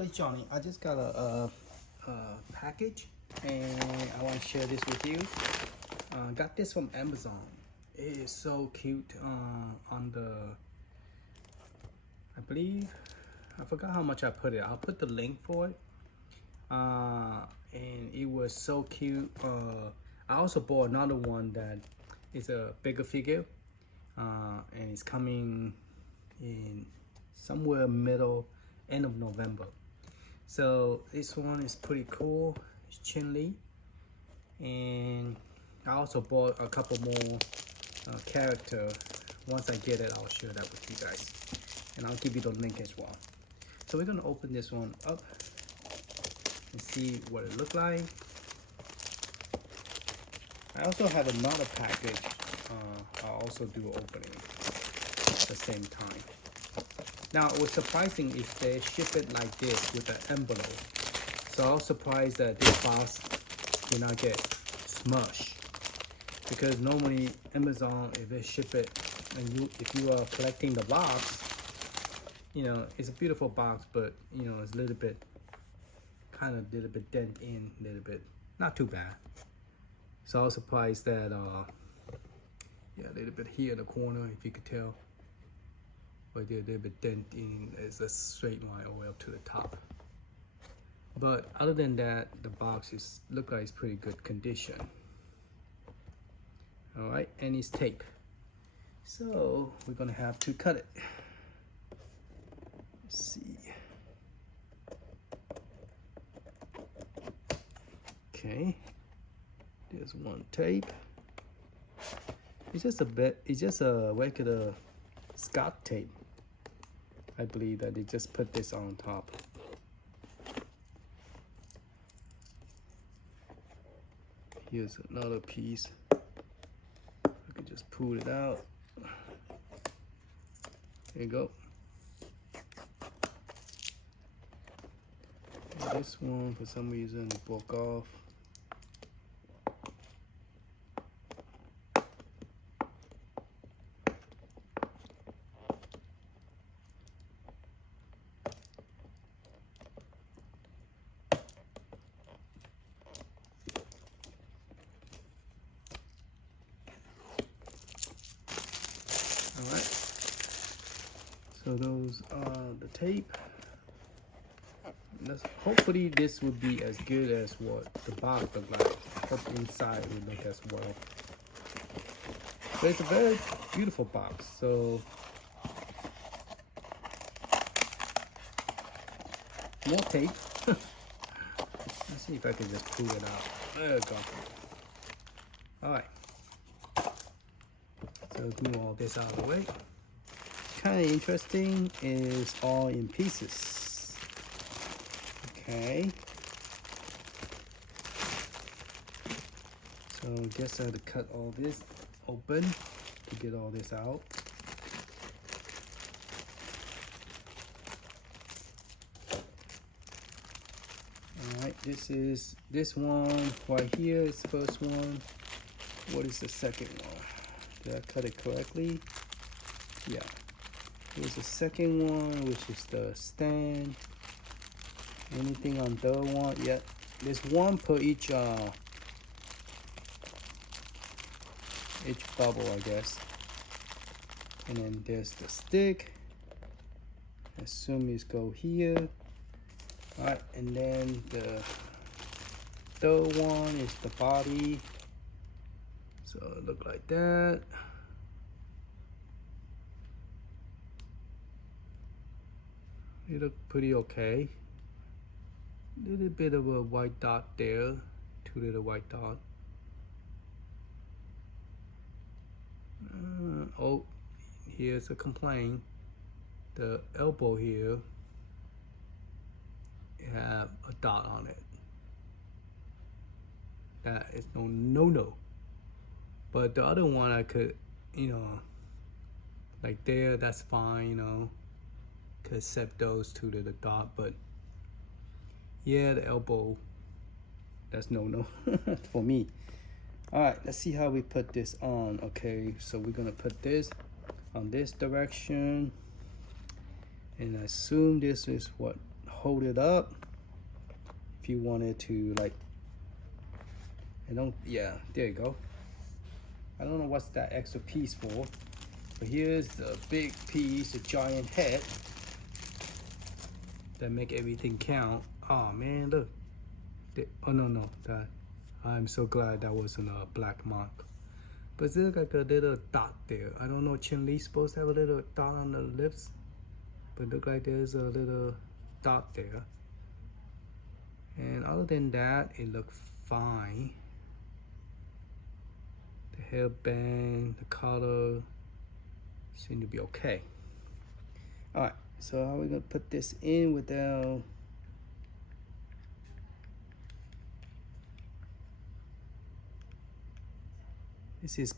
Hello, it's Johnny. I just got a package and I want to share this with you. Got this from Amazon. It is so cute. On the, I believe, I forgot how much I put it. I'll put the link for it. And it was so cute. I also bought another one that is a bigger figure, and it's coming in somewhere end of November. So this one is pretty cool. It's Chun-Li, and I also bought a couple more character. Once I get it, I'll share that with you guys, and I'll give you the link as well. So we're gonna open this one up and see what it looked like. I also have another package. I'll also do opening at the same time. Now, it was surprising if they ship it like this with an envelope. So I was surprised that this box did not get smushed. Because normally Amazon, if they ship it, and if you are collecting the box, you know, it's a beautiful box, but you know, it's a little bit, kind of a little bit dent in, a little bit, not too bad. So I was surprised that, yeah, a little bit here in the corner, if you could tell. But there, a little bit dent in, is a straight line all the way up to the top. But other than that, the box is look like it's pretty good condition. All right, and it's tape. So we're gonna have to cut it. Let's see. Okay, there's one tape. It's just a regular Scotch tape. I believe that they just put this on top. Here's another piece. I can just pull it out. There you go. And this one, for some reason, broke off. Alright, so those are the tape. Hopefully this would be as good as what the box looked like. Hope inside would look as well. But it's a very beautiful box, so more tape. Let's see if I can just pull it out. There we go. Alright. So move all this out of the way. Kind of interesting is all in pieces. Okay. So I guess I had to cut all this open to get all this out. Alright, this one right here is the first one. What is the second one? Did I cut it correctly? Yeah. Here's the second one, which is the stand. Anything on the one? Yeah. There's one per each bubble, I guess. And then there's the stick. Assume it's go here. Alright, and then the third one is the body. So it look like that. It look pretty okay. Little bit of a white dot there. Two little white dot. Oh, here's a complaint. The elbow here have a dot on it. That is no. But the other one I could, you know, like there, that's fine, you know, could accept those two to the dot, but yeah, the elbow, that's no for me. All right, let's see how we put this on. Okay, so we're gonna put this on this direction, and I assume this is what hold it up if you wanted to, like, yeah, there you go. I don't know what's that extra piece for, but here's the big piece, the giant head that make everything count. Oh man, look. Oh no, I'm so glad that wasn't a black mark. But there's like a little dot there. I don't know, Chun-Li's supposed to have a little dot on the lips, but look like there's a little dot there. And other than that, it looked fine. The hairband, the color seem to be okay. All right, so how are we gonna put this in without? This is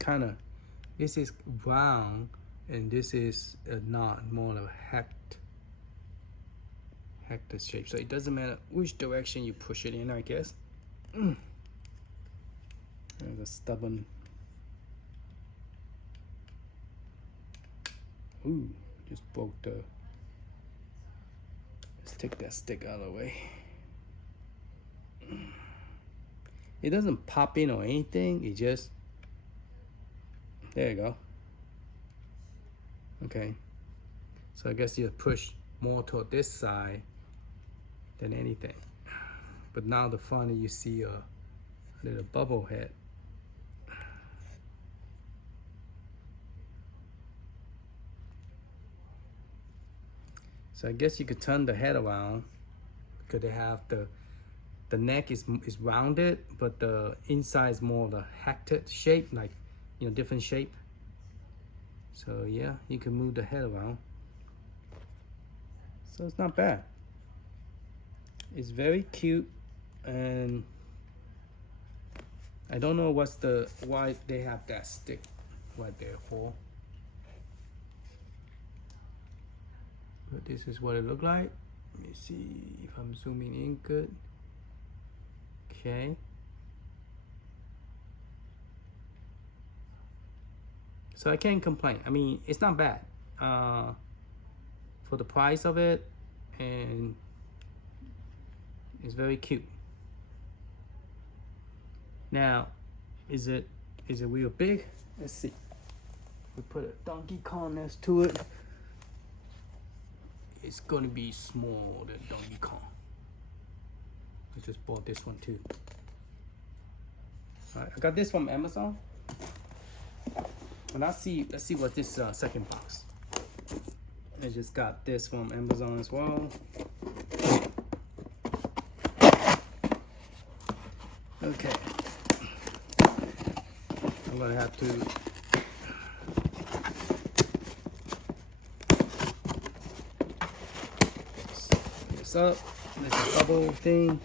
round, and this is not more of a hector shape. So it doesn't matter which direction you push it in, I guess. There's a stubborn. Ooh, just broke the. Let's take that stick out of the way. It doesn't pop in or anything. It just. There you go. Okay. So I guess you push more toward this side than anything. But now the front, you see a little bubble head. So I guess you could turn the head around because they have the neck is rounded, but the inside is more of a hectic shape, like, you know, different shape. So yeah, you can move the head around. So it's not bad. It's very cute, and I don't know why they have that stick right there for. But this is what it looked like. Let me see if I'm zooming in good. Okay. So I can't complain. I mean, it's not bad for the price of it, and it's very cute. Now, is it real big? Let's see. We put a Donkey Kong next to it. It's gonna be smaller than Donkey Kong. I just bought this one too. All right, I got this from Amazon. And let's see what this second box. I just got this from Amazon as well. Okay. I'm gonna have to put this up. There's a bubble thing.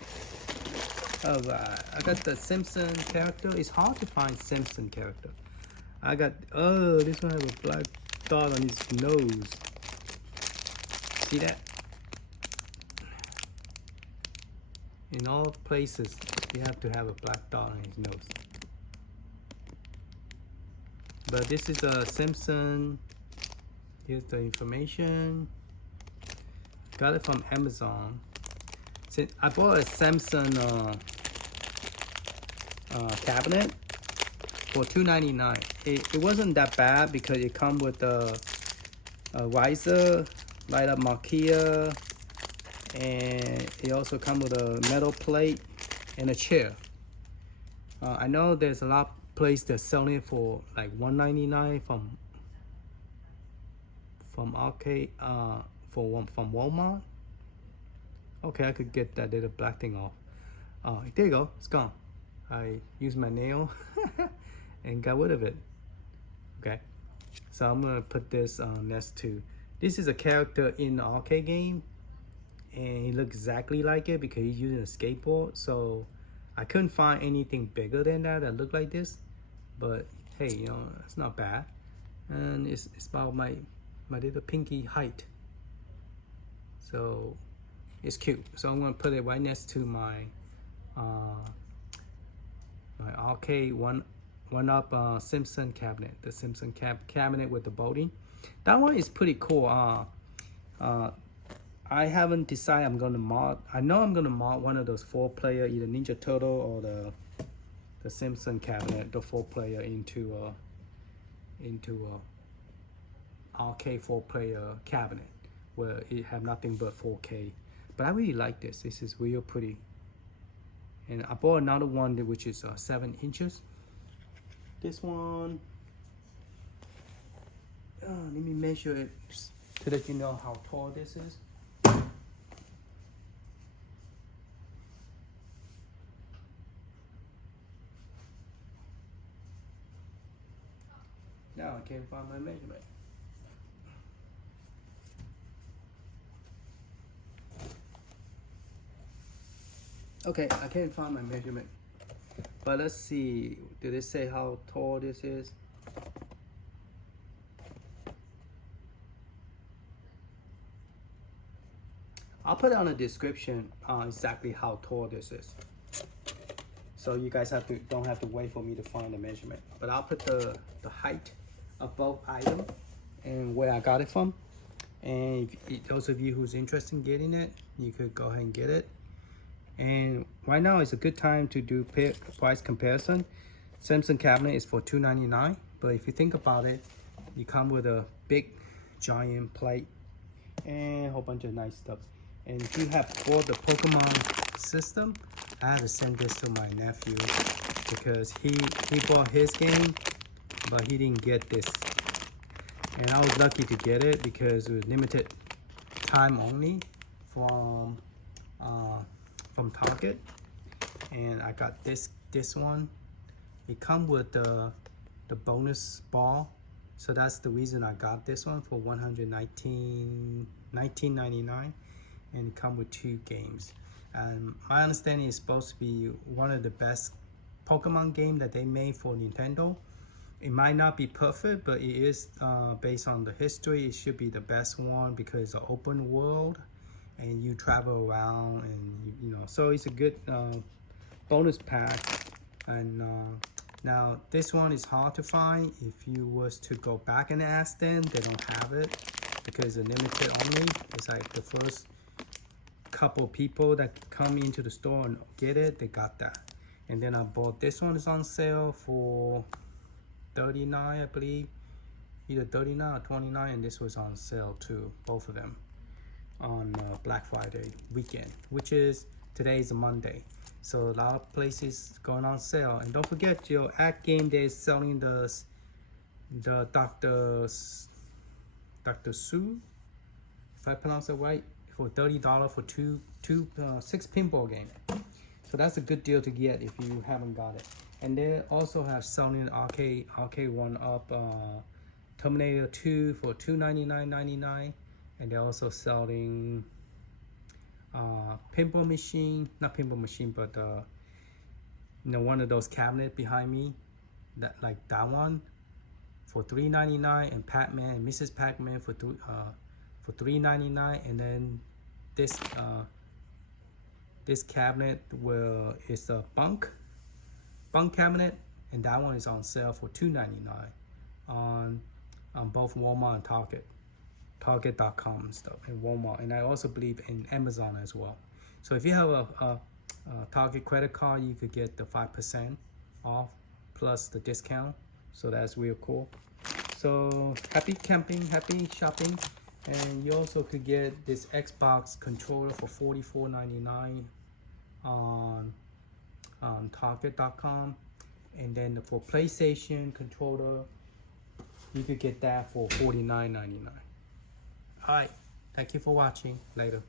Alright, I got the Simpson character. It's hard to find Simpson character. I got, oh, this one has a black dot on his nose. See that? In all places, you have to have a black dot on his nose. But this is a Simpson. Here's the information. Got it from Amazon. Since I bought a Simpson cabinet for $2.99. It wasn't that bad because it comes with a riser, light up marquee, and it also comes with a metal plate and a chair. I know there's a lot of places that selling it for like $1.99 from arcade from Walmart. Okay, I could get that little black thing off. There you go, it's gone. I used my nail and got rid of it. Okay, so I'm gonna put this next to. This is a character in the arcade game, and he looks exactly like it because he's using a skateboard. So I couldn't find anything bigger than that looked like this. But hey, you know, it's not bad, and it's about my little pinky height. So it's cute. So I'm gonna put it right next to my my arcade one-up Simpson cabinet, the Simpson cabinet with the bolting. That one is pretty cool. I I haven't decided I'm gonna mod. I know I'm gonna mod one of those 4-player, either Ninja Turtle or the Simpson cabinet, the 4-player into a arcade 4-player cabinet where it have nothing but 4K. But I really like this. This is real pretty. And I bought another one which is 7 inches. This one, let me measure it to let you know how tall this is. Now I can't find my measurement. Okay, I can't find my measurement. But let's see, did it say how tall this is? I'll put it on the description exactly how tall this is. So you guys don't have to wait for me to find the measurement. But I'll put the height of both items and where I got it from. And if those of you who's interested in getting it, you could go ahead and get it. And right now is a good time to do price comparison. Simpson cabinet is for $2.99, but if you think about it, you come with a big giant plate and a whole bunch of nice stuff. And if you have bought the Pokemon system, I had to send this to my nephew because he bought his game, but he didn't get this. And I was lucky to get it because it was limited time only from Target. And I got this one. It comes with the bonus ball, so that's the reason I got this one for $19.99, and it comes with 2 games. And my understanding is supposed to be one of the best Pokemon game that they made for Nintendo. It might not be perfect, but it is based on the history. It should be the best one because it's an open world and you travel around, and you know, so it's a good bonus pack. And now this one is hard to find. If you was to go back and ask them, they don't have it because it's limited only. It's like the first couple people that come into the store and get it, they got that. And then I bought this one, is on sale for $39, I believe, either $39 or $29, and this was on sale too, both of them, on Black Friday weekend, which is today is a Monday. So a lot of places going on sale. And don't forget, your at game day is selling the Dr. Sue, if I pronounce it right, for $30 for 6 pinball games. So that's a good deal to get if you haven't got it. And they also have selling arcade 1-up Terminator 2 for $299.99, and they're also selling pinball machine, not pinball machine, but you know, one of those cabinet behind me, that like that one for $399, and Pac-Man and Mrs. Pac-Man for $399, and then this cabinet is a bunk cabinet, and that one is on sale for $299 on both Walmart and Target.com and stuff, and Walmart, and I also believe in Amazon as well. So if you have a Target credit card, you could get the 5% off plus the discount. So that's real cool. So happy camping, happy shopping. And you also could get this Xbox controller for $44.99 on Target.com. And then for PlayStation controller, you could get that for $49.99. Alright, thank you for watching. Later.